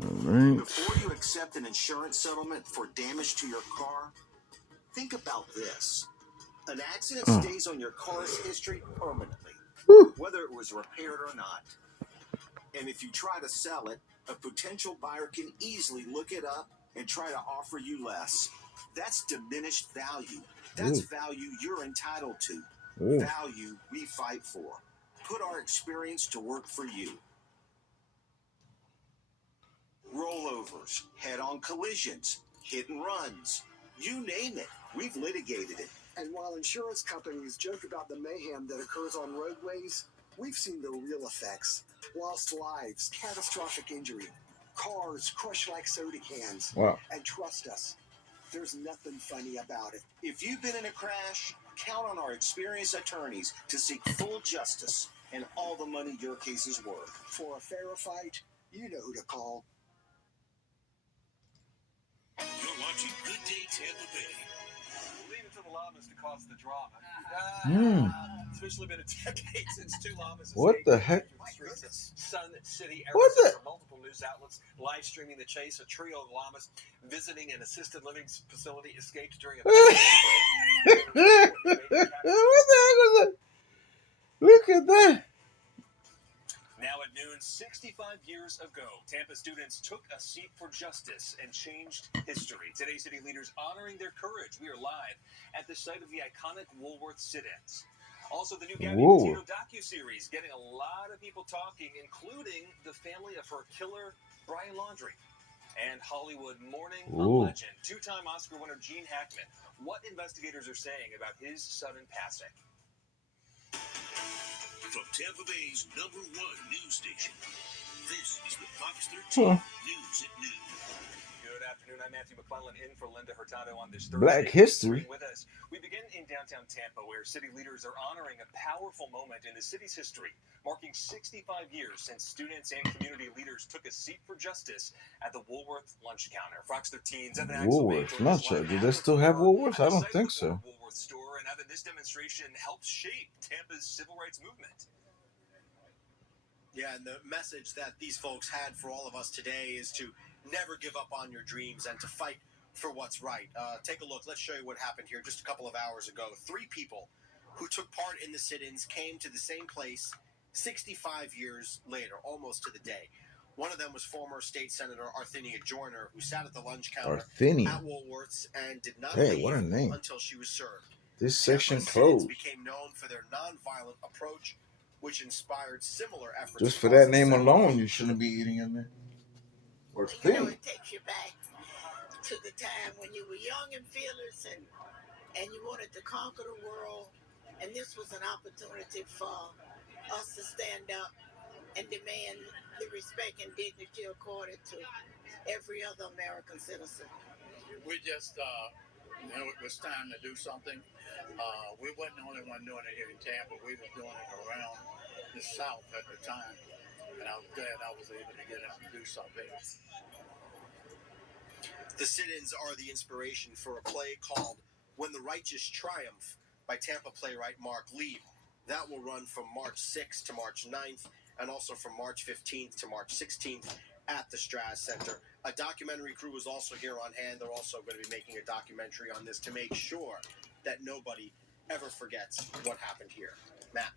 All right. Before you accept an insurance settlement for damage to your car, think about this. An accident stays on your car's history permanently, whether it was repaired or not. And if you try to sell it, a potential buyer can easily look it up and try to offer you less. That's diminished value. That's value you're entitled to. Value we fight for. Put our experience to work for you. Rollovers, head-on collisions, hit and runs. You name it, we've litigated it. And while insurance companies joke about the mayhem that occurs on roadways, we've seen the real effects. Lost lives, catastrophic injury, cars crushed like soda cans. Wow. And trust us, there's nothing funny about it. If you've been in a crash, count on our experienced attorneys to seek full justice and all the money your case is worth. For a fairer fight, you know who to call. You're watching Good Day Tampa Bay. We'll leave it to the llamas to cause the drama. It's officially been a decade since two llamas What the heck? Sun City, Arizona. Multiple news outlets live streaming the chase. A trio of llamas visiting an assisted living facility escaped during a What the heck was that? Look at that. Now at noon, 65 years ago, Tampa students took a seat for justice and changed history. Today, city leaders honoring their courage. We are live at the site of the iconic Woolworth sit-ins. Also, the new Gabby Petito docuseries getting a lot of people talking, including the family of her killer, Brian Laundrie. And Hollywood mourning a legend, two-time Oscar winner Gene Hackman. What investigators are saying about his sudden passing. From Tampa Bay's #1 news station, this is the Fox 13 News at Noon. Good afternoon. I'm Matthew McClellan in for Linda Hurtado on this Thursday. Black History. With us. We begin in downtown Tampa, where city leaders are honoring a powerful moment in the city's history, marking 65 years since students and community leaders took a seat for justice at the Woolworth lunch counter. Fox 13's Evan Woolworth lunch. Do they still have Woolworths? I don't think so. Woolworth store, and Evan, this demonstration helps shape Tampa's civil rights movement. Yeah, and the message that these folks had for all of us today is to never give up on your dreams and to fight for what's right. Take a look. Let's show you what happened here just a couple of hours ago. 3 people who took part in the sit-ins came to the same place 65 years later, almost to the day. One of them was former State Senator Arthenia Joyner, who sat at the lunch counter at Woolworth's and did not leave until she was served. This section closed. Became known for their nonviolent approach, which inspired similar efforts. Just for that name alone, you shouldn't be eating in there. Or you know, it takes you back to the time when you were young and fearless and you wanted to conquer the world. And this was an opportunity for us to stand up and demand the respect and dignity accorded to every other American citizen. We just, it was time to do something. We wasn't the only one doing it here in Tampa. We were doing it around the South at the time. And I was glad I was able to get out and do something. The sit-ins are the inspiration for a play called When the Righteous Triumph by Tampa playwright Mark Lieb. That will run from March 6th to March 9th and also from March 15th to March 16th at the Strass Center. A documentary crew is also here on hand. They're also going to be making a documentary on this to make sure that nobody ever forgets what happened here. Matt.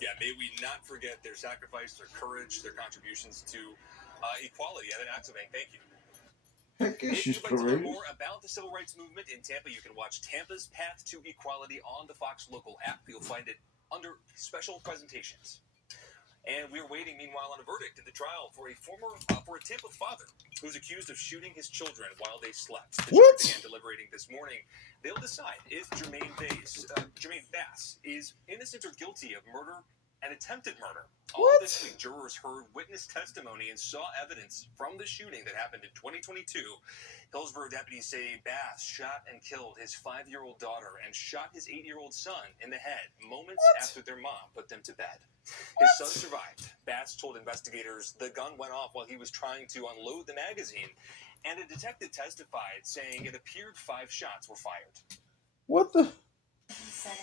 Yeah, may we not forget their sacrifice, their courage, their contributions to equality. Evan Axelbank, thank you. If you'd like to learn more about the civil rights movement in Tampa, you can watch Tampa's Path to Equality on the Fox Local app. You'll find it under special presentations. And we're waiting, meanwhile, on a verdict in the trial for a Tampa father who's accused of shooting his children while they slept. The jury began deliberating this morning. They'll decide if Jermaine Bass is innocent or guilty of murder and attempted murder. All this week, jurors heard witness testimony and saw evidence from the shooting that happened in 2022. Hillsborough deputies say Bass shot and killed his 5-year-old daughter and shot his 8-year-old son in the head moments after their mom put them to bed. His son survived. Bass told investigators the gun went off while he was trying to unload the magazine, and a detective testified saying it appeared 5 shots were fired. What the? He said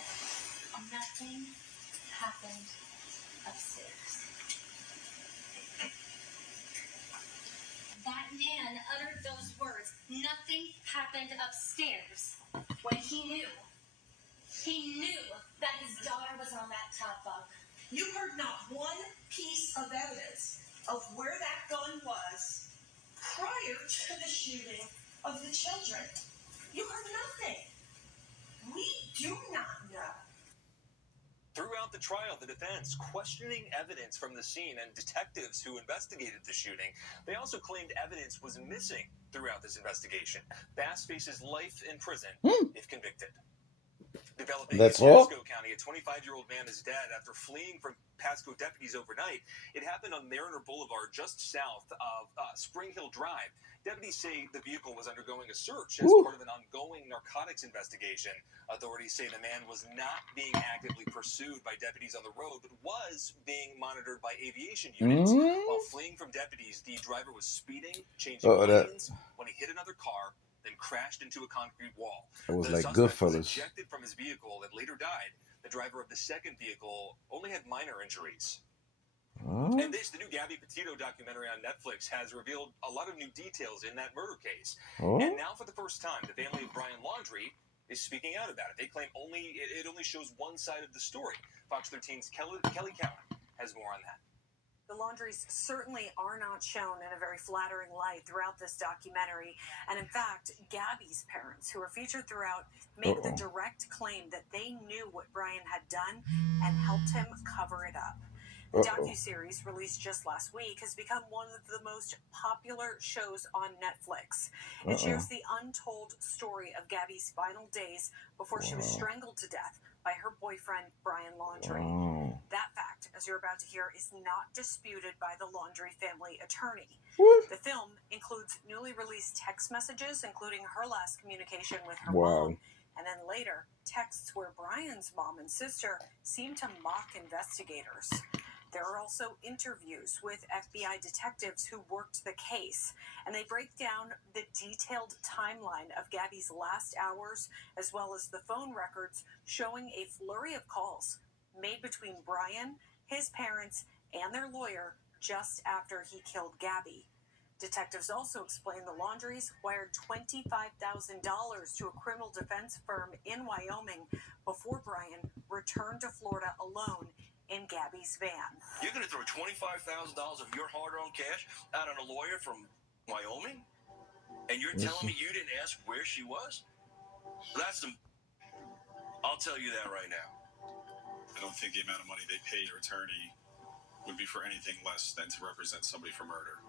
nothing happened upstairs. That happened upstairs when he knew that his daughter was on that top bunk. You heard not one piece of evidence of where that gun was prior to the shooting of the children. You heard nothing. We do not know. Throughout the trial, the defense questioning evidence from the scene and detectives who investigated the shooting. They also claimed evidence was missing throughout this investigation. Bass faces life in prison if convicted. Developing That's in all? Pasco County, a 25-year-old man is dead after fleeing from Pasco deputies overnight. It happened on Mariner Boulevard, just south of Spring Hill Drive. Deputies say the vehicle was undergoing a search as part of an ongoing narcotics investigation. Authorities say the man was not being actively pursued by deputies on the road, but was being monitored by aviation units. While fleeing from deputies, the driver was speeding, changing lanes when he hit another car, then crashed into a concrete wall. That was The like suspect was Goodfellas. ejected from his vehicle and later died. The driver of the second vehicle only had minor injuries. And the new Gabby Petito documentary on Netflix has revealed a lot of new details in that murder case. And now, for the first time, the family of Brian Laundrie is speaking out about it. They claim it only shows one side of the story. Fox 13's Kelly Cowan has more on that. The Laundries certainly are not shown in a very flattering light throughout this documentary. And in fact, Gabby's parents, who are featured throughout, make the direct claim that they knew what Brian had done and helped him cover it up. The docuseries, released just last week, has become one of the most popular shows on Netflix. It shares the untold story of Gabby's final days before she was strangled to death by her boyfriend, Brian Laundrie. That fact, as you're about to hear, is not disputed by the Laundrie family attorney. The film includes newly released text messages, including her last communication with her mom, and then later, texts where Brian's mom and sister seem to mock investigators. There are also interviews with FBI detectives who worked the case, and they break down the detailed timeline of Gabby's last hours, as well as the phone records showing a flurry of calls made between Brian, his parents, and their lawyer just after he killed Gabby. Detectives also explain the Laundries wired $25,000 to a criminal defense firm in Wyoming before Brian returned to Florida alone in Gabby's van. You're going to throw $25,000 of your hard-earned cash out on a lawyer from Wyoming? And you're telling me you didn't ask where she was? I'll tell you that right now. I don't think the amount of money they pay your attorney would be for anything less than to represent somebody for murder.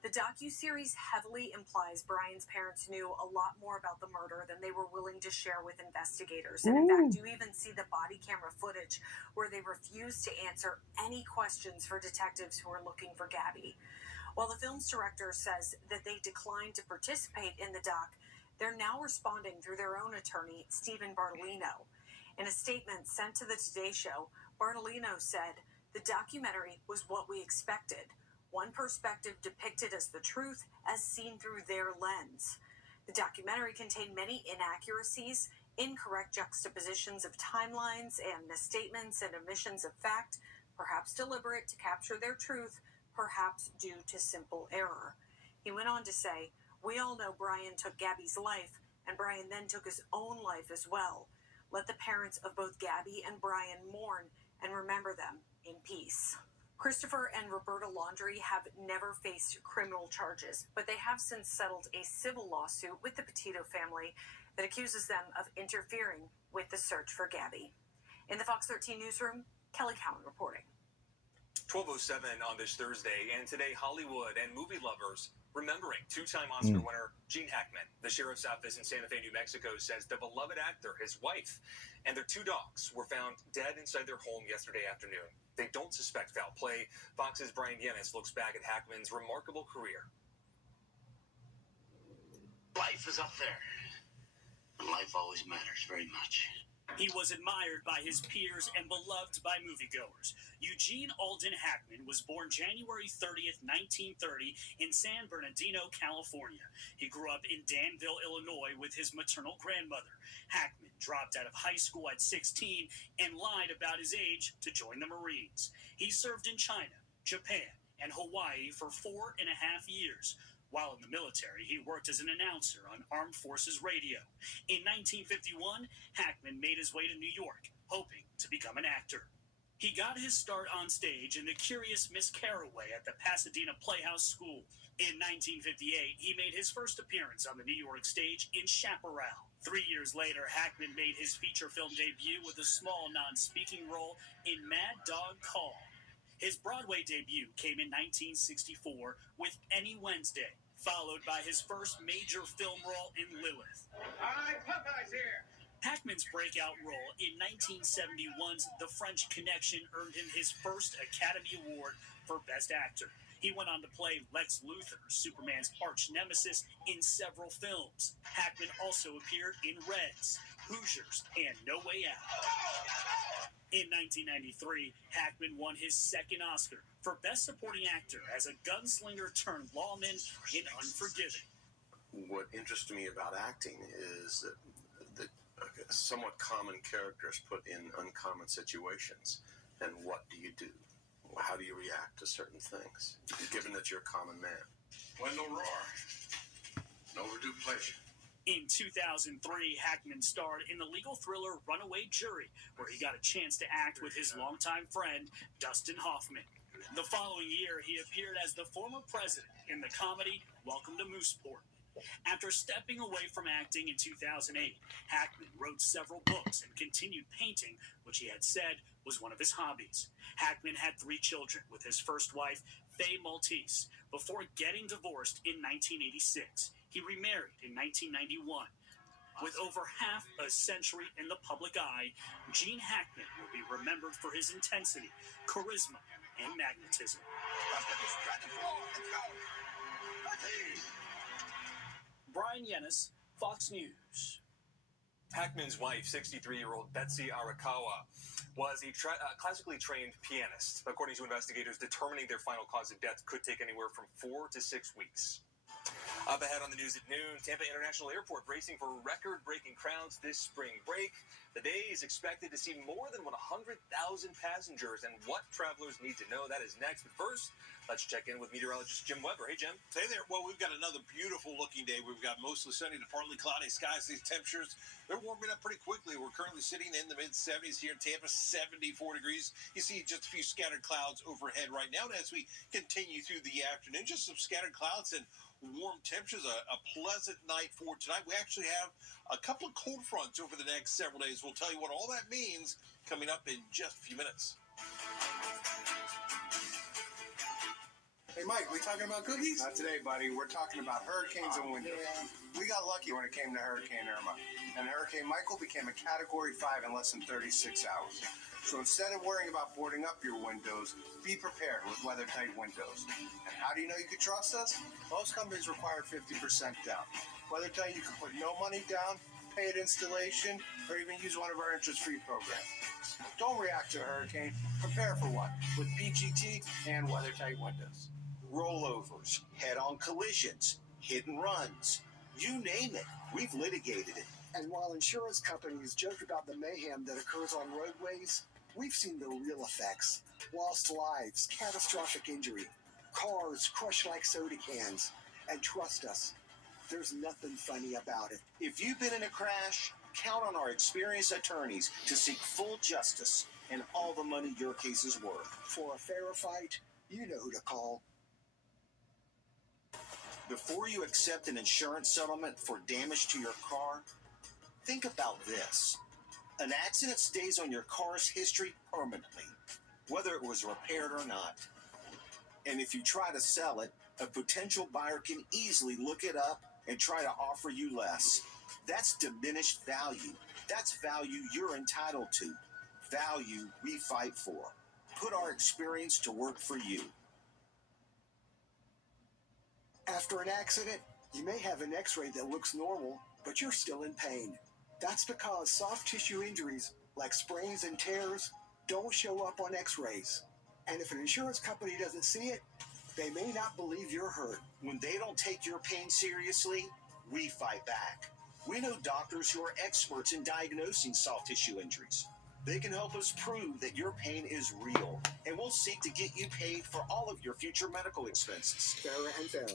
The docuseries heavily implies Brian's parents knew a lot more about the murder than they were willing to share with investigators. And in fact, you even see the body camera footage where they refuse to answer any questions for detectives who are looking for Gabby. While the film's director says that they declined to participate in the doc, they're now responding through their own attorney, Stephen Bartolino. In a statement sent to the Today Show, Bartolino said, "The documentary was what we expected. One perspective depicted as the truth as seen through their lens. The documentary contained many inaccuracies, incorrect juxtapositions of timelines and misstatements and omissions of fact, perhaps deliberate to capture their truth, perhaps due to simple error." He went on to say, "We all know Brian took Gabby's life, and Brian then took his own life as well. Let the parents of both Gabby and Brian mourn and remember them in peace." Christopher and Roberta Laundrie have never faced criminal charges, but they have since settled a civil lawsuit with the Petito family that accuses them of interfering with the search for Gabby. In the Fox 13 newsroom, Kelly Cowan reporting. 12:07 on this Thursday, and today Hollywood and movie lovers remembering two-time Oscar winner Gene Hackman. The sheriff's office in Santa Fe, New Mexico says the beloved actor, his wife, and their two dogs were found dead inside their home yesterday afternoon. They don't suspect foul play. Fox's Brian Yennis looks back at Hackman's remarkable career. Life is up there. And life always matters very much. He was admired by his peers and beloved by moviegoers. Eugene Alden Hackman was born January 30th, 1930 in San Bernardino, California. He grew up in Danville, Illinois with his maternal grandmother. Hackman dropped out of high school at 16 and lied about his age to join the Marines. He served in China, Japan, and Hawaii for 4.5 years. While in the military, he worked as an announcer on Armed Forces Radio. In 1951, Hackman made his way to New York, hoping to become an actor. He got his start on stage in The Curious Miss Carroway at the Pasadena Playhouse School. In 1958, he made his first appearance on the New York stage in Chaparral. 3 years later, Hackman made his feature film debut with a small non-speaking role in Mad Dog Call. His Broadway debut came in 1964 with Any Wednesday, followed by his first major film role in Lilith. Hi, Popeye's here. Hackman's breakout role in 1971's The French Connection earned him his first Academy Award for Best Actor. He went on to play Lex Luthor, Superman's arch nemesis, in several films. Hackman also appeared in Reds, Hoosiers, and No Way Out. In 1993, Hackman won his second Oscar for Best Supporting Actor as a gunslinger turned lawman in Unforgiven. What interests me about acting is that somewhat common characters put in uncommon situations. And what do you do? How do you react to certain things, given that you're a common man? Wendell Roar. No overdue pleasure. In 2003, Hackman starred in the legal thriller Runaway Jury, where he got a chance to act with his longtime friend, Dustin Hoffman. The following year, he appeared as the former president in the comedy Welcome to Mooseport. After stepping away from acting in 2008, Hackman wrote several books and continued painting, which he had said was one of his hobbies. Hackman had 3 children with his first wife, Faye Maltese, before getting divorced in 1986. He remarried in 1991. With over half a century in the public eye, Gene Hackman will be remembered for his intensity, charisma, and magnetism. Brian Yennis, Fox News. Hackman's wife, 63-year-old Betsy Arakawa, was a classically trained pianist. According to investigators, determining their final cause of death could take anywhere from 4 to 6 weeks. Up ahead on the news at noon, Tampa International Airport bracing for record-breaking crowds this spring break. The day is expected to see more than 100,000 passengers, and what travelers need to know, that is next. But first, let's check in with meteorologist Jim Weber. Hey, Jim. Hey there. Well, we've got another beautiful-looking day. We've got mostly sunny to partly cloudy skies. These temperatures, they're warming up pretty quickly. We're currently sitting in the mid-70s here in Tampa, 74 degrees. You see just a few scattered clouds overhead right now. And as we continue through the afternoon, just some scattered clouds and warm temperatures, a pleasant night for tonight. We actually have a couple of cold fronts over the next several days. We'll tell you what all that means coming up in just a few minutes. Hey, Mike, we talking about cookies? Not today, buddy. We're talking about hurricanes and windows. We got lucky when it came to Hurricane Irma. And Hurricane Michael became a Category 5 in less than 36 hours. So instead of worrying about boarding up your windows, be prepared with weather-tight windows. And how do you know you can trust us? Most companies require 50% down. WeatherTight, you can put no money down, pay at installation, or even use one of our interest-free programs. Don't react to a hurricane. Prepare for one with PGT and WeatherTight windows. Rollovers, head-on collisions, hit and runs, you name it, we've litigated it. And while insurance companies joke about the mayhem that occurs on roadways, we've seen the real effects. Lost lives, catastrophic injury, cars crushed like soda cans. And trust us, there's nothing funny about it. If you've been in a crash, count on our experienced attorneys to seek full justice and all the money your case is worth. For a fairer fight, you know who to call. Before you accept an insurance settlement for damage to your car, think about this. An accident stays on your car's history permanently, whether it was repaired or not. And if you try to sell it, a potential buyer can easily look it up and try to offer you less. That's diminished value. That's value you're entitled to. Value we fight for. Put our experience to work for you. After an accident, you may have an x-ray that looks normal, but you're still in pain. That's because soft tissue injuries, like sprains and tears, don't show up on x-rays. And if an insurance company doesn't see it, they may not believe you're hurt. When they don't take your pain seriously, we fight back. We know doctors who are experts in diagnosing soft tissue injuries. They can help us prove that your pain is real, and we'll seek to get you paid for all of your future medical expenses. Fairer and fairer.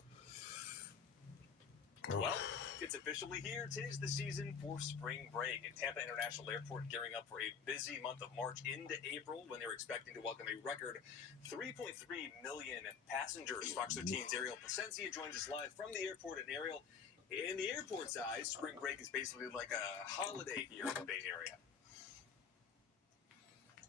Well, it's officially here. Tis the season for spring break. At Tampa International Airport gearing up for a busy month of March into April when they're expecting to welcome a record 3.3 million passengers. Fox 13's Ariel Placencia joins us live from the airport. And Ariel, in the airport's eyes, spring break is basically like a holiday here in the Bay Area.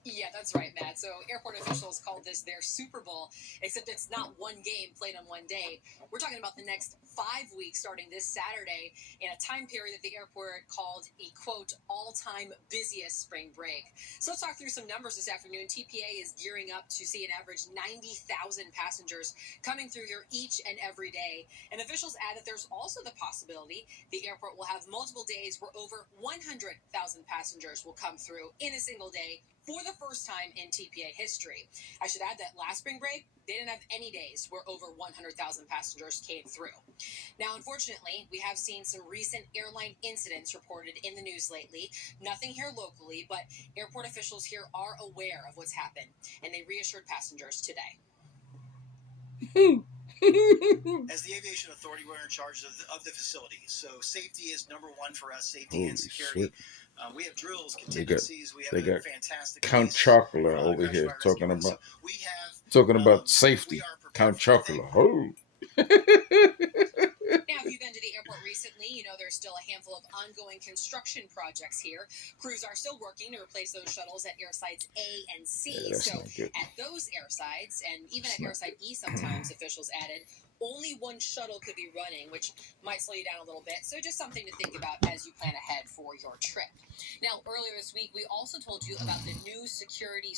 Yeah, that's right, Matt. So airport officials called this their Super Bowl, except it's not one game played on one day. We're talking about the next 5 weeks starting this Saturday in a time period that the airport called a, quote, all-time busiest spring break. So let's talk through some numbers this afternoon. TPA is gearing up to see an average 90,000 passengers coming through here each and every day. And officials add that there's also the possibility the airport will have multiple days where over 100,000 passengers will come through in a single day for the first time in TPA history. I should add that last spring break, they didn't have any days where over 100,000 passengers came through. Now, unfortunately, we have seen some recent airline incidents reported in the news lately. Nothing here locally, but airport officials here are aware of what's happened, and they reassured passengers today. As the aviation authority, we're in charge of the facilities. So safety is number one for us, safety and security. We have drills, contingencies. We have a fantastic Count Chocula over here talking about safety. Count Chocula. Oh. Now, if you've been to the airport recently, you know there's still a handful of ongoing construction projects here. Crews are still working to replace those shuttles at Airsites A and C. Yeah, so at those Airsites, and even at Airsite E sometimes, officials added, only one shuttle could be running, which might slow you down a little bit. So just something to think about as you plan ahead for your trip. Now, earlier this week, we also told you about the new security